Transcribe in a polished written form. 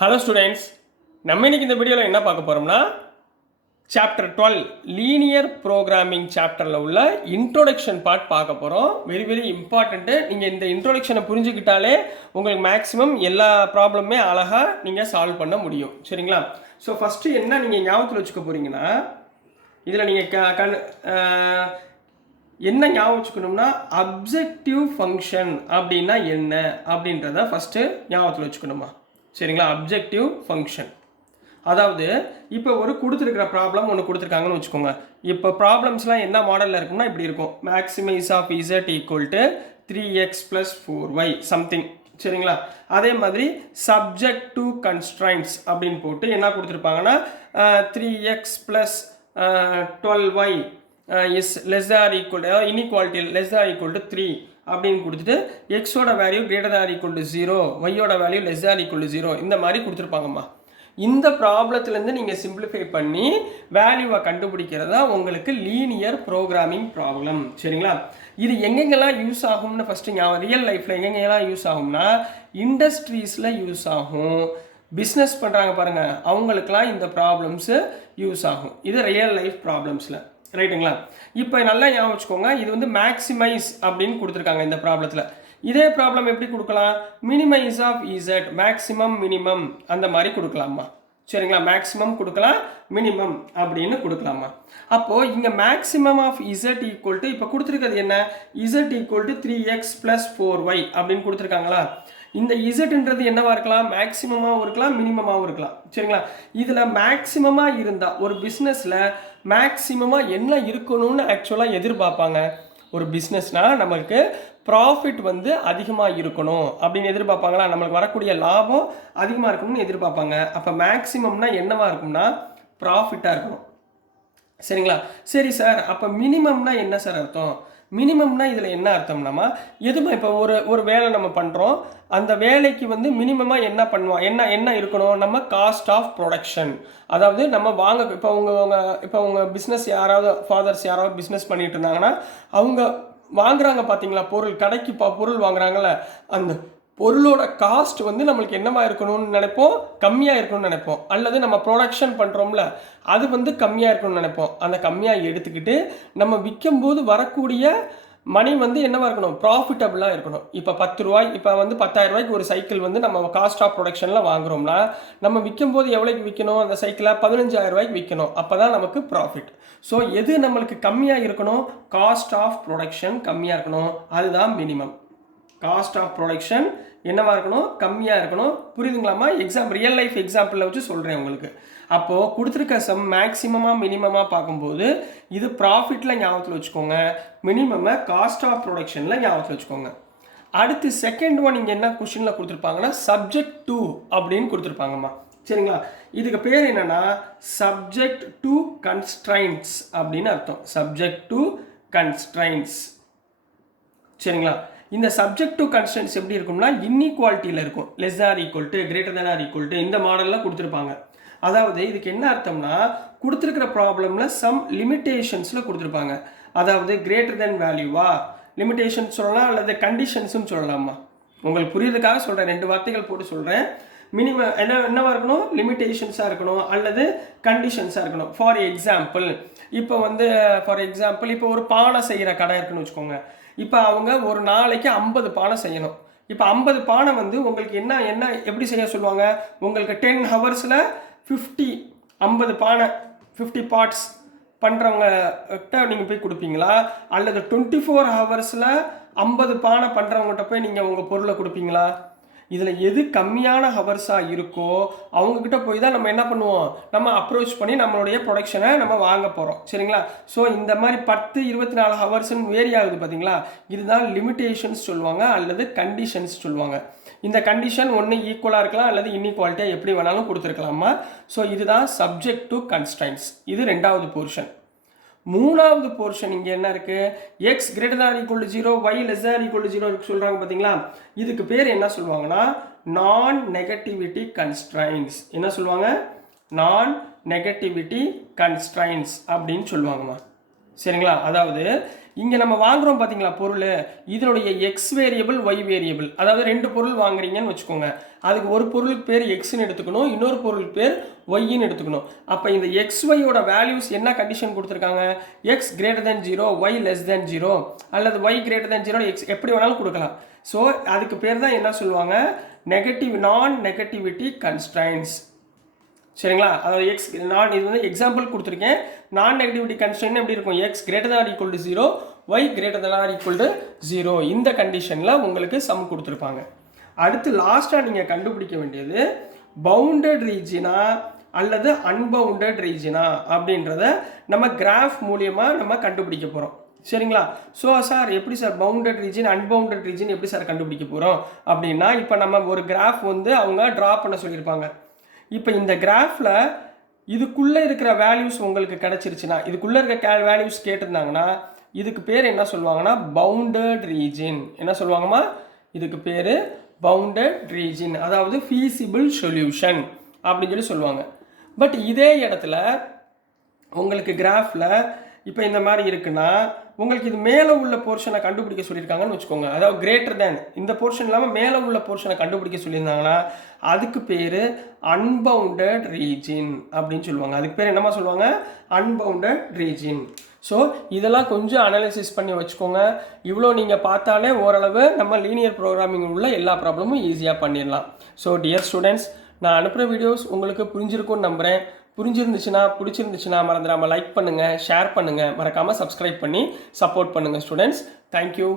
Hello students, நம்ம இன்னைக்கு இந்த வீடியோவில் என்ன பார்க்க போகிறோம்னா சாப்டர் 12 லீனியர் ப்ரோக்ராமிங் சாப்டரில் உள்ள இன்ட்ரோடக்ஷன் பார்ட் பார்க்க போகிறோம். Very very important. நீங்கள் இந்த இன்ட்ரோடக்ஷனை புரிஞ்சுக்கிட்டாலே உங்களுக்கு மேக்ஸிமம் எல்லா ப்ராப்ளமே அழகாக நீங்கள் சால்வ் பண்ண முடியும். சரிங்களா? ஸோ ஃபஸ்ட்டு என்ன நீங்கள் ஞாபகத்தில் வச்சுக்க போகிறீங்கன்னா, இதில் நீங்கள் என்ன ஞாபகம் வச்சுக்கணும்னா அப்ஜெக்டிவ் ஃபங்க்ஷன் அப்படின்னா என்ன அப்படின்றத ஃபஸ்ட்டு ஞாபகத்தில் வச்சுக்கணுமா? சரிங்களா? அப்ஜெக்டிவ் ஃபங்க்ஷன், அதாவது இப்போ ஒரு கொடுத்துருக்கிற ப்ராப்ளம் ஒன்று கொடுத்துருக்காங்கன்னு வச்சுக்கோங்க. இப்போ ப்ராப்ளம்ஸ்லாம் என்ன மாடலில் இருக்கும்னா இப்படி இருக்கும்: maximize of Z equal to 3x + 4y something. சரிங்களா? அதே மாதிரி சப்ஜெக்ட் டு கன்ஸ்ட்ரைன்ட்ஸ் அப்படின்னு போட்டு என்ன கொடுத்துருப்பாங்கன்னா 3x + 12y is less or equal to, அதாவது inequality less or equal to 3 அப்படின்னு கொடுத்துட்டு எக்ஸோட value greater or equal to 0, ஒய்யோட value less or equal to 0 இந்த மாதிரி கொடுத்துருப்பாங்கம்மா. இந்த ப்ராப்ளத்துலேருந்து நீங்கள் சிம்பிளிஃபை பண்ணி வேல்யூவை கண்டுபிடிக்கிறதா உங்களுக்கு லீனியர் ப்ரோக்ராமிங் ப்ராப்ளம். சரிங்களா? இது எங்கெங்கெல்லாம் யூஸ் ஆகும்னு ஃபஸ்ட்டு ஞாபகம். ரியல் லைஃப்பில் எங்கெங்கெல்லாம் யூஸ் ஆகும்னா இண்டஸ்ட்ரீஸில் யூஸ் ஆகும். பிஸ்னஸ் பண்ணுறாங்க பாருங்கள், அவங்களுக்கெல்லாம் இந்த ப்ராப்ளம்ஸு யூஸ் ஆகும். இது ரியல் லைஃப் ப்ராப்ளம்ஸில். ரைட்டுங்களா? இப்போ நல்லா ஞாபகம் வச்சுக்கோங்க, இது வந்து மேக்ஸிமைஸ் அப்படின்னு கொடுத்துருக்காங்க இந்த ப்ராப்ளத்தில். இதே ப்ராப்ளம் எப்படி கொடுக்கலாம்? Minimise of Z, maximum minimum அந்த மாதிரி கொடுக்கலாமா? சரிங்களா? மேக்ஸிமம் கொடுக்கலாம், மினிமம் அப்படின்னு கொடுக்கலாமா? அப்போது இங்கே maximum of Z equal to, இப்போ கொடுத்துருக்கிறது என்ன? Z equal to 3x + 4y அப்படின்னு கொடுத்துருக்காங்களா? இந்த இசட்ன்றது என்னவா இருக்கலாம்? மேக்ஸிமமாகவும் இருக்கலாம், மினிமமாகவும் இருக்கலாம். சரிங்களா? இதில் மேக்ஸிமமாக இருந்தால் ஒரு பிஸ்னஸில் மேக்ஸிமமாக என்ன இருக்கணும்னு ஆக்சுவலாக எதிர்பார்ப்பாங்க. ஒரு பிஸ்னஸ்னால் நம்மளுக்கு ப்ராஃபிட் வந்து அதிகமாக இருக்கணும் அப்படின்னு எதிர்பார்ப்பாங்களா? நம்மளுக்கு வரக்கூடிய லாபம் அதிகமாக இருக்கணும்னு எதிர்பார்ப்பாங்க. அப்போ மேக்ஸிமம்னா என்னவா இருக்கும்னா ப்ராஃபிட்டாக இருக்கணும். சரிங்களா? சரி சார், அப்போ மினிமம்னா என்ன சார் அர்த்தம்? மினிமம்னா இதில் என்ன அர்த்தம்னாமா, எதுவுமே இப்போ ஒரு வேலை நம்ம பண்ணுறோம், அந்த வேலைக்கு வந்து மினிமமாக என்ன பண்ணுவோம், என்ன இருக்கணும்? நம்ம காஸ்ட் ஆஃப் ப்ரொடக்ஷன், அதாவது நம்ம இப்போ உங்கள் பிஸ்னஸ் யாராவது ஃபாதர்ஸ் யாராவது பிஸ்னஸ் பண்ணிட்டு இருந்தாங்கன்னா அவங்க வாங்குறாங்க பார்த்தீங்களா, பொருள் கடைக்கு பொருள் வாங்குறாங்கல்ல, அந்த பொருளோட காஸ்ட் வந்து நம்மளுக்கு என்னவா இருக்கணும்னு நினைப்போம்? கம்மியாக இருக்கணும்னு நினைப்போம். அல்லது நம்ம ப்ரொடக்ஷன் பண்ணுறோம்ல, அது வந்து கம்மியாக இருக்கணும்னு நினைப்போம். அந்த கம்மியாக எடுத்துக்கிட்டு நம்ம விற்கும்போது வரக்கூடிய மணி வந்து என்னவா இருக்கணும்? ப்ராஃபிட்டபுளாக இருக்கணும். இப்போ 10 ரூபாய், இப்போ வந்து 10,000 ரூபாய்க்கு ஒரு சைக்கிள் வந்து நம்ம காஸ்ட் ஆஃப் ப்ரொடக்ஷனில் வாங்குறோம்னா நம்ம விற்கும்போது எவ்வளோக்கு விற்கணும்? அந்த சைக்கிளை 15,000 ரூபாய்க்கு விற்கணும். அப்போ தான் நமக்கு ப்ராஃபிட். ஸோ எது நம்மளுக்கு கம்மியாக இருக்கணும்? காஸ்ட் ஆஃப் ப்ரொடக்ஷன் கம்மியாக இருக்கணும். அதுதான் மினிமம். காஸ்ட் ஆஃப் ப்ரொடக்ஷன் என்னவா இருக்கணும்? கம்மியாக இருக்கணும். புரியுதுங்களாமா? ரியல் லைஃப் எக்ஸாம்பிளில் வச்சு சொல்கிறேன் உங்களுக்கு. அப்போது கொடுத்துருக்க சம் மேக்ஸிமமாக மினிமமாக பார்க்கும்போது இது ப்ராஃபிட்டில் ஞாபகத்தில் வச்சுக்கோங்க, மினிமமை காஸ்ட் ஆஃப் ப்ரொடக்ஷனில் ஞாபகத்தில் வச்சுக்கோங்க. அடுத்து செகண்ட் ஒன் இங்கே என்ன கொஷினில் கொடுத்துருப்பாங்கன்னா சப்ஜெக்ட் டு அப்படின்னு கொடுத்துருப்பாங்கம்மா. சரிங்களா? இதுக்கு பேர் என்னென்னா சப்ஜெக்ட் டு கன்ஸ்ட்ரைன்ட்ஸ் அப்படின்னு அர்த்தம். Subject to constraints. சரிங்களா? இந்த சப்ஜெக்ட் டு கன்ஸ்ட்ரைன்ட்ஸ் எப்படி இருக்கும்னா இன்இக்வாலிட்டியில் இருக்கும். Less or equal to, greater than or equal to இந்த மாடலில் கொடுத்துருப்பாங்க. அதாவது இதுக்கு என்ன அர்த்தம்னா கொடுத்துருக்கிற ப்ராப்ளமில் சம் லிமிட்டேஷன்ஸில் கொடுத்துருப்பாங்க. அதாவது கிரேட்டர் தேன் வேல்யூவா லிமிட்டேஷன் சொல்லலாம், அல்லது கண்டிஷன்ஸும் சொல்லலாமா? உங்களுக்கு புரியுறதுக்காக சொல்கிறேன், 2 வார்த்தைகள் போட்டு சொல்கிறேன். மினிமம் என்னவா இருக்கணும்? லிமிட்டேஷன்ஸாக இருக்கணும் அல்லது கண்டிஷன்ஸாக இருக்கணும். ஃபார் எக்ஸாம்பிள் இப்போ ஒரு பானை செய்கிற கடை இருக்குன்னு வச்சுக்கோங்க. இப்போ அவங்க ஒரு நாளைக்கு 50 பானை செய்யணும். இப்போ 50 பானை வந்து உங்களுக்கு என்ன எப்படி செய்ய சொல்லுவாங்க? உங்களுக்கு 10 ஹவர்ஸில் 50 பானை 50 பார்ட்ஸ் பண்ணுறவங்க கிட்ட நீங்கள் போய் கொடுப்பீங்களா? அல்லது 24 ஹவர்ஸில் 50 பானை பண்ணுறவங்ககிட்ட போய் நீங்கள் உங்கள் பொருளை கொடுப்பீங்களா? இதில் எது கம்மியான ஹவர்ஸாக இருக்கோ அவங்கக்கிட்ட போய் தான் நம்ம என்ன பண்ணுவோம்? நம்ம அப்ரோச் பண்ணி நம்மளுடைய ப்ரொடக்ஷனை நம்ம வாங்க போகிறோம். சரிங்களா? ஸோ இந்த மாதிரி 10, 24 ஹவர்ஸ்ன்னு வேரி ஆகுது பார்த்தீங்களா? இதுதான் லிமிட்டேஷன்ஸ் சொல்லுவாங்க அல்லது கண்டிஷன்ஸ் சொல்லுவாங்க. இந்த கண்டிஷன் ஒன்று ஈக்குவலாக இருக்கலாம் அல்லது இன்இக்வாலிட்டியாக எப்படி வேணாலும் கொடுத்துருக்கலாமா? ஸோ இதுதான் சப்ஜெக்ட் டு கன்ஸ்ட்ரைன்ட்ஸ். இது 2வது போர்ஷன். 3வது போர்ஷன் இங்கே என்ன இருக்குது? X greater than equal to 0, Y less than equal to 0 சொல்கிறாங்க பார்த்தீங்களா? இதுக்கு பேர் என்ன சொல்லுவாங்கன்னா நான் நெகட்டிவிட்டி கன்ஸ்ட்ரைன்ட்ஸ். என்ன சொல்லுவாங்க? நான் நெகட்டிவிட்டி கன்ஸ்ட்ரைன்ட்ஸ் அப்படின்னு சொல்லுவாங்கம்மா. சரிங்களா? அதாவது இங்கே நம்ம வாங்குறோம் பார்த்தீங்களா பொருள், இதனுடைய எக்ஸ் வேரியபிள் ஒய் வேரியபிள். அதாவது 2 பொருள் வாங்குறீங்கன்னு வச்சுக்கோங்க. அதுக்கு ஒரு பொருளுக்கு பேர் எக்ஸ்ன்னு எடுத்துக்கணும், இன்னொரு பொருளுக்கு பேர் ஒய்ன்னு எடுத்துக்கணும். அப்போ இந்த எக்ஸ் ஒய்யோட வேல்யூஸ் என்ன கண்டிஷன் கொடுத்துருக்காங்க? X greater than 0, Y less than 0, அல்லது ஒய் கிரேட்டர் தேன் 0, எக்ஸ் எப்படி வேணாலும் கொடுக்கலாம். ஸோ அதுக்கு பேர் தான் என்ன சொல்லுவாங்க? நான் நெகட்டிவிட்டி கன்ஸ்ட்ரைன்ஸ். சரிங்களா? அதாவது எக்ஸ் நான் இது வந்து எக்ஸாம்பிள் கொடுத்துருக்கேன். நான் நெகட்டிவிட்டி கன்ஸ்ட்ரெயின் எப்படி இருக்கும்? X greater than equal to 0, Y greater than equal to 0. இந்த கண்டிஷனில் உங்களுக்கு சம் கொடுத்துருப்பாங்க. அடுத்து லாஸ்ட்டாக நீங்கள் கண்டுபிடிக்க வேண்டியது பவுண்டட் ரீஜினா அல்லது அன்பவுண்டட் ரீஜினா அப்படின்றத நம்ம கிராஃப் மூலியமாக நம்ம கண்டுபிடிக்க போகிறோம். சரிங்களா? ஸோ சார் எப்படி sir bounded region unbounded region எப்படி சார் கண்டுபிடிக்க போகிறோம் அப்படின்னா, இப்போ நம்ம ஒரு கிராஃப் வந்து அவங்க ட்ரா பண்ண சொல்லியிருப்பாங்க. இப்போ இந்த கிராஃபில் இதுக்குள்ளே இருக்கிற வேல்யூஸ் உங்களுக்கு கிடச்சிருச்சுன்னா, இதுக்குள்ளே இருக்க வேல்யூஸ் கேட்டிருந்தாங்கன்னா இதுக்கு பேர் என்ன சொல்லுவாங்கன்னா பவுண்டட் ரீஜன். என்ன சொல்லுவாங்கம்மா? இதுக்கு பேர் பவுண்டட் ரீஜன், அதாவது ஃபீசிபிள் சொல்யூஷன் அப்படின்னு சொல்லி சொல்லுவாங்க. பட் இதே இடத்துல உங்களுக்கு கிராஃபில் இப்போ இந்த மாதிரி இருக்குன்னா உங்களுக்கு இது மேலே உள்ள போர்ஷனை கண்டுபிடிக்க சொல்லியிருக்காங்கன்னு வச்சுக்கோங்க. அதாவது கிரேட்டர் தேன் இந்த போர்ஷன் இல்லாமல் மேலே உள்ள போர்ஷனை கண்டுபிடிக்க சொல்லியிருந்தாங்கன்னா அதுக்கு பேர் அன்பவுண்டட் ரீஜின் அப்படின்னு சொல்லுவாங்க. அதுக்கு பேர் என்னமா சொல்லுவாங்க? Unbounded region. ஸோ இதெல்லாம் கொஞ்சம் அனாலிசிஸ் பண்ணி வச்சுக்கோங்க. இவ்வளோ நீங்கள் பார்த்தாலே ஓரளவு நம்ம லீனியர் ப்ரோக்ராமிங் உள்ள எல்லா ப்ராப்ளமும் ஈஸியாக பண்ணிடலாம். ஸோ டியர் ஸ்டூடெண்ட்ஸ், நான் அனுப்புகிற வீடியோஸ் உங்களுக்கு புரிஞ்சிருக்கும்னு நம்புகிறேன். பிடிச்சிருந்துச்சுன்னா மறந்துடாமல் லைக் பண்ணுங்கள், ஷேர் பண்ணுங்கள், மறக்காமல் சப்ஸ்கிரைப் பண்ணி சப்போர்ட் பண்ணுங்கள் ஸ்டூடெண்ட்ஸ். தேங்க்யூ.